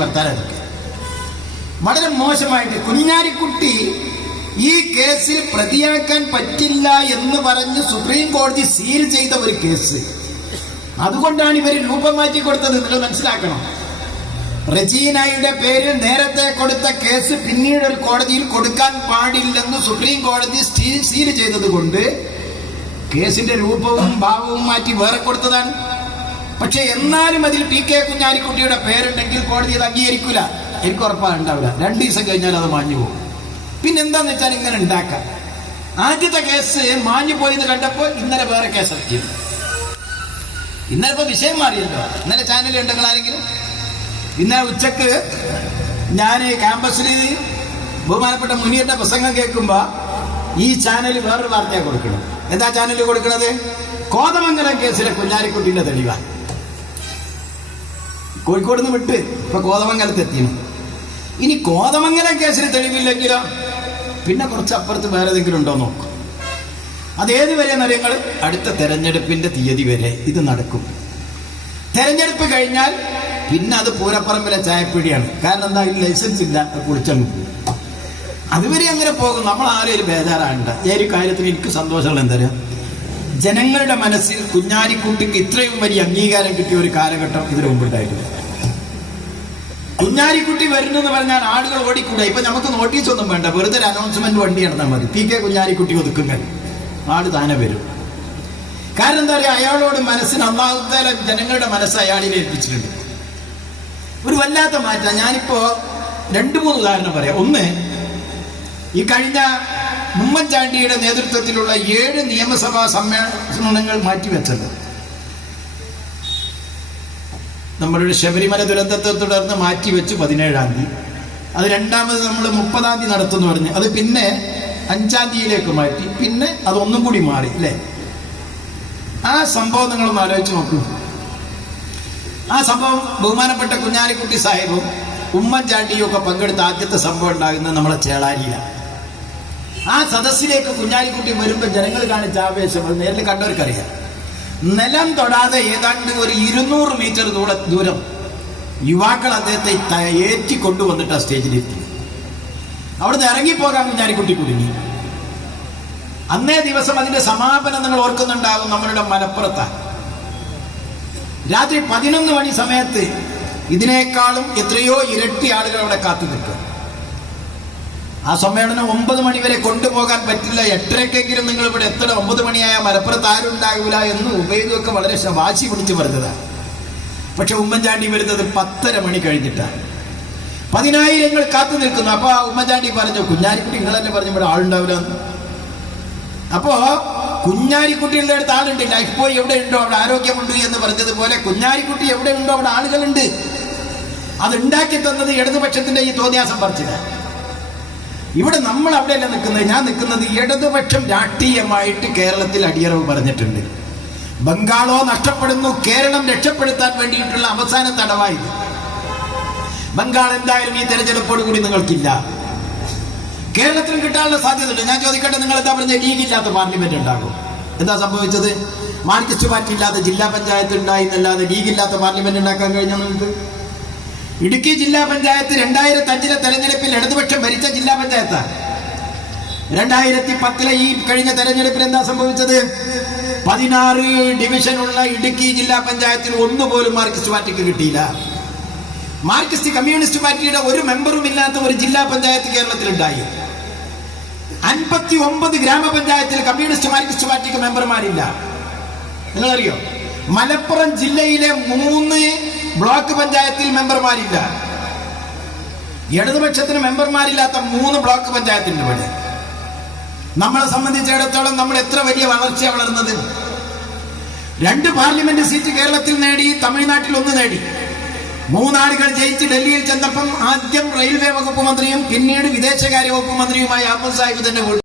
വർത്താനൊക്കെ വളരെ മോശമായിട്ട് കുഞ്ഞാലിക്കുട്ടി ഈ കേസിൽ പ്രതിയാക്കാൻ പറ്റില്ല എന്ന് പറഞ്ഞ് സുപ്രീം കോടതി സീൽ ചെയ്ത ഒരു കേസ്. അതുകൊണ്ടാണ് ഇവർ രൂപം മാറ്റി കൊടുത്തത്. നിങ്ങൾ മനസ്സിലാക്കണം. റജീനയുടെ പേരിൽ നേരത്തെ കൊടുത്ത കേസ് പിന്നീട് ഒരു കോടതിയിൽ കൊടുക്കാൻ പാടില്ലെന്ന് സുപ്രീം കോടതി സീൽ ചെയ്തത് കൊണ്ട് കേസിന്റെ രൂപവും ഭാവവും മാറ്റി വേറെ കൊടുത്തതാണ്. പക്ഷെ എന്നാലും അതിൽ ടി കെ കുഞ്ഞാലിക്കുട്ടിയുടെ പേരുണ്ടെങ്കിൽ കോടതി അത് അംഗീകരിക്കൂല. എനിക്ക് ഉറപ്പാണ് ഉണ്ടാവില്ല. 2 ദിവസം കഴിഞ്ഞാൽ അത് മാഞ്ഞു പോകും. പിന്നെന്താന്ന് വെച്ചാൽ ഇങ്ങനെ ഉണ്ടാക്കാം. ആദ്യത്തെ കേസ് മാഞ്ഞു പോയെന്ന് കണ്ടപ്പോൾ ഇന്നലെ വേറെ കേസ് ഇറക്കി. ഇന്നലെ ഇപ്പൊ വിഷയം മാറിയല്ലോ. ഇന്നലെ ചാനൽ ഉണ്ടെങ്കിൽ ആരെങ്കിലും ഇന്നലെ ഉച്ചക്ക് ഞാൻ ക്യാമ്പസിൽ ബഹുമാനപ്പെട്ട മുനീറിന്റെ പ്രസംഗം കേൾക്കുമ്പോ ഈ ചാനൽ വേറൊരു വാർത്തയാണ് കൊടുക്കണം. എന്താ ചാനൽ കൊടുക്കുന്നത്? കോതമംഗലം കേസിലെ കുഞ്ഞാലിക്കുട്ടിന്റെ തെളിവാണ്. കോഴിക്കോട് നിന്ന് വിട്ട് ഇപ്പൊ കോതമംഗലത്ത് എത്തിയാണ്. ഇനി കോതമംഗലം കേസിന് തെളിവില്ലെങ്കിലോ പിന്നെ കുറച്ചപ്പുറത്ത് വേറെ ഏതെങ്കിലും ഉണ്ടോ നോക്കും. അതേത് വരെ നിങ്ങൾ അടുത്ത തെരഞ്ഞെടുപ്പിന്റെ തീയതി വരെ ഇത് നടക്കും. തെരഞ്ഞെടുപ്പ് കഴിഞ്ഞാൽ പിന്നെ അത് പൂരപ്പറമ്പിലെ ചായപ്പീടിയാണ്. കാരണം എന്താ, ലൈസൻസ് ഇല്ല, കുളിച്ചങ്ങ് പോകും. അതുവരെ അങ്ങനെ പോകും. നമ്മൾ ആരും ഒരു ബേജാറാണ്ട്. ഈ ഒരു കാര്യത്തിന് എനിക്ക് സന്തോഷമുള്ള എന്താ, ജനങ്ങളുടെ മനസ്സിൽ കുഞ്ഞാലിക്കുട്ടിക്ക് ഇത്രയും വലിയ അംഗീകാരം കിട്ടിയ ഒരു കാലഘട്ടം ഇതിനു മുമ്പുണ്ടായിട്ടില്ല. കുഞ്ഞാലിക്കുട്ടി വരുന്നു എന്ന് പറഞ്ഞാൽ ആളുകൾ ഓടിക്കൂടെ. ഇപ്പൊ നമുക്ക് നോട്ടീസ് ഒന്നും വേണ്ട, വെറുതെ ഒരു അനൗൺസ്മെന്റ് വണ്ടി നടന്നാൽ മതി. ടി കെ കുഞ്ഞാലിക്കുട്ടി ഒതുക്കുങ്ങൾ ആള് താനെ വരും. കാരണം എന്താ പറയുക, അയാളോട് മനസ്സിന് അല്ലാഹു തആല ജനങ്ങളുടെ മനസ്സ് അയാളിനെ ഏൽപ്പിച്ചിട്ടുണ്ട്. ഒരു വല്ലാത്ത മാറ്റം. ഞാനിപ്പോ 2-3 ഉദാഹരണം പറയാം. ഒന്ന്, ഈ കഴിഞ്ഞ ഉമ്മൻചാണ്ടിയുടെ നേതൃത്വത്തിലുള്ള 7 നിയമസഭാ സമ്മേളനങ്ങൾ മാറ്റിവെച്ചത് നമ്മളുടെ ശബരിമല ദുരന്തത്തെ തുടർന്ന് മാറ്റിവെച്ചു 17-ാം തീയതി. അത് രണ്ടാമത് നമ്മൾ 30-ാം തീയതി നടത്തുമെന്ന് പറഞ്ഞ് അത് പിന്നെ 5-ാം തീയതിയിലേക്ക് മാറ്റി. പിന്നെ അതൊന്നും കൂടി മാറി അല്ലേ? ആ സംഭവം നിങ്ങളൊന്ന് ആലോചിച്ച് നോക്കൂ. ആ സംഭവം ബഹുമാനപ്പെട്ട കുഞ്ഞാലിക്കുട്ടി സാഹിബും ഉമ്മൻചാണ്ടിയും ഒക്കെ പങ്കെടുത്ത ആദ്യത്തെ സംഭവം ഉണ്ടാകുന്നത് നമ്മളെ ചേളാരിയിലാണ്. ആ സദസ്സിലേക്ക് കുഞ്ഞാലിക്കുട്ടി വരുമ്പോൾ ജനങ്ങൾ കാണിച്ച ആവേശം അത് നേരിൽ കണ്ടവർക്കറിയാം. നിലം തൊടാതെ ഏതാണ്ട് ഒരു 200 മീറ്റർ ദൂരം യുവാക്കൾ അദ്ദേഹത്തെ ഏറ്റിക്കൊണ്ടുവന്നിട്ട് ആ സ്റ്റേജിലെത്തി. അവിടുന്ന് ഇറങ്ങിപ്പോകാൻ കുഞ്ഞാലിക്കുട്ടി കുടുങ്ങി. അന്നേ ദിവസം അതിന്റെ സമാപനം നിങ്ങൾ ഓർക്കുന്നുണ്ടാകും, നമ്മളുടെ മലപ്പുറത്താണ്. രാത്രി 11 മണി സമയത്ത് ഇതിനേക്കാളും എത്രയോ ഇരട്ടി ആളുകൾ അവിടെ കാത്തു നിൽക്കുക. ആ സമ്മേളനം 9 മണി വരെ കൊണ്ടുപോകാൻ പറ്റില്ല, 8:30-ക്കെങ്കിലും നിങ്ങൾ ഇവിടെ എത്തണം, 9 മണിയായ മലപ്പുറത്ത് ആരും ഉണ്ടാകില്ല എന്ന് ഉബൈദൊക്കെ വളരെ വാശി പിടിച്ച് പറഞ്ഞതാണ്. പക്ഷെ ഉമ്മൻചാണ്ടി വരുന്നത് 10:30 മണി കഴിഞ്ഞിട്ടാണ്. 10,000 കാത്തു നിൽക്കുന്നു. അപ്പൊ ഉമ്മൻചാണ്ടി പറഞ്ഞു, കുഞ്ഞാലിക്കുട്ടി നിങ്ങൾ തന്നെ പറഞ്ഞു ഇവിടെ ആളുണ്ടാവില്ല. അപ്പോ കുഞ്ഞാലിക്കുട്ടിയുടെ അടുത്ത് ആളുണ്ട്. ലൈഫ് ബോയ് എവിടെ ഉണ്ടോ അവിടെ ആരോഗ്യമുണ്ട് എന്ന് പറഞ്ഞതുപോലെ കുഞ്ഞാലിക്കുട്ടി എവിടെ ഉണ്ടോ അവിടെ ആളുകളുണ്ട്. അത് ഉണ്ടാക്കി തന്നത് ഇടതുപക്ഷത്തിന്റെ ഈ തോന്നിയാസം പറിച്ചില്ല. ഇവിടെ നമ്മൾ അവിടെയല്ല നിൽക്കുന്നത്. ഞാൻ നിൽക്കുന്നത് ഇടതുപക്ഷം രാഷ്ട്രീയമായിട്ട് കേരളത്തിൽ അടിയറവ് പറഞ്ഞിട്ടുണ്ട്. ബംഗാളോ നഷ്ടപ്പെടുന്നു, കേരളം രക്ഷപ്പെടുത്താൻ വേണ്ടിയിട്ടുള്ള അവസാന തടവായത്. ബംഗാൾ എന്തായാലും ഈ തെരഞ്ഞെടുപ്പോടുകൂടി നിങ്ങൾക്കില്ല. കേരളത്തിലും കിട്ടാനുള്ള സാധ്യതയുണ്ട്. ഞാൻ ചോദിക്കട്ടെ, നിങ്ങൾ എന്താ പറഞ്ഞ ലീഗില്ലാത്ത പാർലമെന്റ് ഉണ്ടാകും? എന്താ സംഭവിച്ചത്? മാർക്സിസ്റ്റ് പാർട്ടി ഇല്ലാത്ത ജില്ലാ പഞ്ചായത്ത് ഉണ്ടായി എന്നല്ലാതെ ലീഗില്ലാത്ത പാർലമെന്റ് ഉണ്ടാക്കാൻ കഴിഞ്ഞാൽ നിങ്ങൾക്ക്? ഇടുക്കി ജില്ലാ പഞ്ചായത്ത് 2005-ലെ തെരഞ്ഞെടുപ്പിൽ ഇടതുപക്ഷം ഭരിച്ച ജില്ലാ പഞ്ചായത്താണ്. 2010-ലെ ഈ കഴിഞ്ഞ തെരഞ്ഞെടുപ്പിൽ എന്താ സംഭവിച്ചത്? 16 ഡിവിഷനുള്ള ഇടുക്കി ജില്ലാ പഞ്ചായത്തിൽ ഒന്നുപോലും മാർക്സിസ്റ്റ് പാർട്ടിക്ക് കിട്ടിയില്ല. മാർക്സിസ്റ്റ് കമ്മ്യൂണിസ്റ്റ് പാർട്ടിയുടെ ഒരു മെമ്പറും ഇല്ലാത്ത ഒരു ജില്ലാ പഞ്ചായത്ത് കേരളത്തിലുണ്ടായി. 59 ഗ്രാമപഞ്ചായത്തിൽ കമ്മ്യൂണിസ്റ്റ് മാർക്സിസ്റ്റ് പാർട്ടിക്ക് മെമ്പർമാരില്ല. നിങ്ങളറിയോ? മലപ്പുറം ജില്ലയിലെ 3 ബ്ലോക്ക് പഞ്ചായത്തിൽ മെമ്പർമാരില്ല. ഇടതുപക്ഷത്തിന് മെമ്പർമാരില്ലാത്ത 3 ബ്ലോക്ക് പഞ്ചായത്തിന്റെ ഇവിടെ. നമ്മളെ സംബന്ധിച്ചിടത്തോളം നമ്മൾ എത്ര വലിയ വളർച്ച വളർന്നത്. 2 പാർലമെന്റ് സീറ്റ് കേരളത്തിൽ നേടി, തമിഴ്നാട്ടിൽ 1 നേടി. 3 ആളുകൾ ജയിച്ച് ഡൽഹിയിൽ ചെന്നപ്പം ആദ്യം റെയിൽവേ വകുപ്പ് മന്ത്രിയും പിന്നീട് വിദേശകാര്യ വകുപ്പ് മന്ത്രിയുമായ അഹമ്മദ് സാഹിബ് തന്നെ